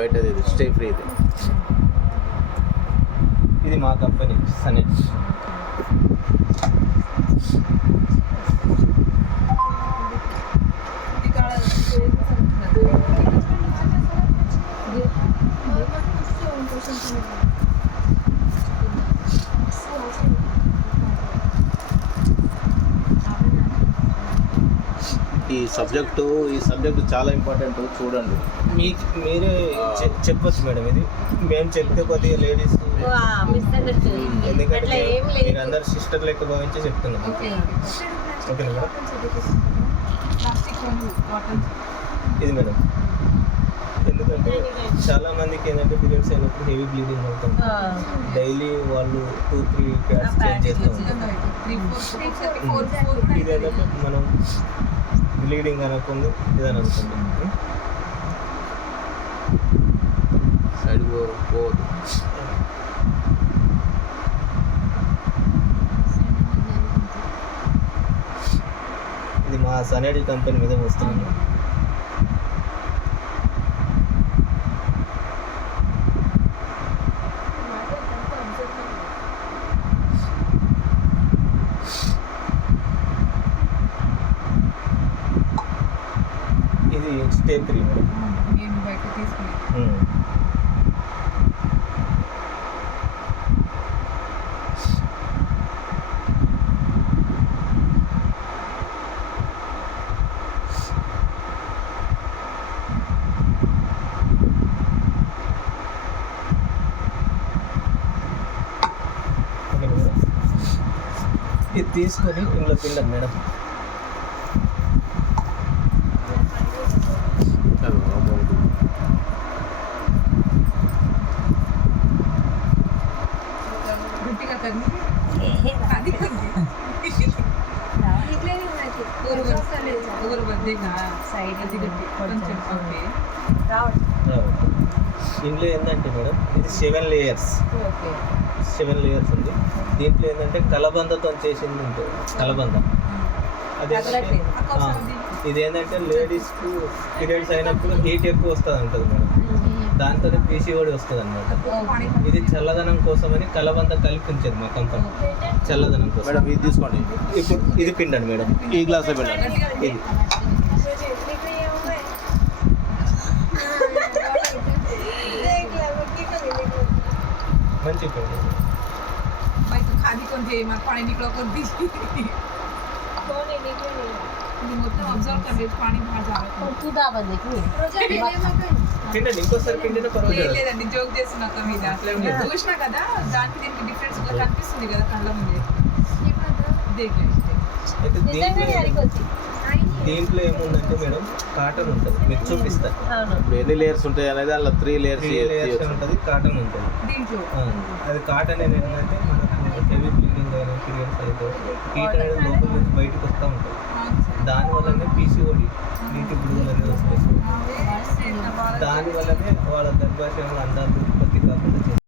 బయటది ఇది stay free ఇది. ఇది మా కంపెనీ సనెట్. ఈ సబ్జెక్టు చాలా ఇంపార్టెంట్. చూడండి, మీరే చెప్పొచ్చు మేడం. ఇది మేము చెప్తే కొద్దిగా లేడీస్, ఎందుకంటే మీరు అందరు సిస్టర్ లెక్క భావించి చెప్తున్నాం. ఓకేనా మేడం? ఇది మేడం, ఎందుకంటే చాలా మందికి ఏంటంటే పీరియడ్స్ అయినప్పుడు హెవీ బ్లీడింగ్ అవుతుంది. డైలీ వాళ్ళు 2-3 ప్యాడ్స్ చేంజ్ చేస్తూ ఉంటారు. ఇది ఏంటంటే మనం బ్లీడింగ్ అనకుండా ఇదని అనుకుంటాం. సైడ్ పోదు. ఇది మా సనెట్ కంపెనీ మీద వస్తుంది. ఇది స్టే 3 మేడం. మేము బయట తీసుకున్నాం. ఇది తీసుకొని ఇందులో పిండం మేడం. ఇందులో ఏంటంటే మేడం, ఇది 7 లేయర్స్ ఉంది. దీంట్లో ఏంటంటే కలబందతో చేసింది ఉంటుంది. కలబంద అదే. ఇదేంటంటే లేడీస్కు పీరియడ్స్ అయినప్పుడు హీట్ ఎక్కువ వస్తుంది అంటుంది మేడం. దాంతో పీసీఓడి వస్తుంది అనమాట. ఇది చల్లదనం కోసమని కలబంద కలిపి ఉంచేది మా కంపెనీ, చల్లదనం కోసం. మేడం ఇది తీసుకోండి. ఇప్పుడు ఇది పిండండి మేడం, ఈ గ్లాస్లో పిండండి. ఇది మంచి పిండి. खादी कौन थे मार पानी निकला कर दी कौन है निकले ये मतलब ऑब्जर्व कर ले पानी बाहर जा रहा है तू दाबा देखनी పిండండి. ఇంకోసారి పిండినా పర్వాలేదు. లేదండి, జోక్ చేస్తున్నా మీద అట్లా చూసినా కదా, దానికి దీనికి డిఫరెన్స్ కూడా కనిపిస్తుంది కదా కళ్ళ ముందే. దీంట్లో ఏముందంటే మేడం, కాటన్ ఉంటుంది. మీకు చూపిస్తాను ఇప్పుడు ఎన్ని లేయర్స్ ఉంటాయి అనేది. అలా 3 లేయర్స్ ఉంటుంది. కాటన్ ఉంటుంది దీంట్లో. అది కాటన్ ఏంటంటే మనకు హెవీ బ్లీడింగ్ అయిన పీరియడ్స్ అయితే హీట్ అనేది లోపల నుంచి బయటకు వస్తూ ఉంటుంది. దానివల్లనే పీసీఓడి నీటి బుడుగులు అనేది వస్తాయి. దానివల్లనే వాళ్ళ గర్భాశయంలో అండాలు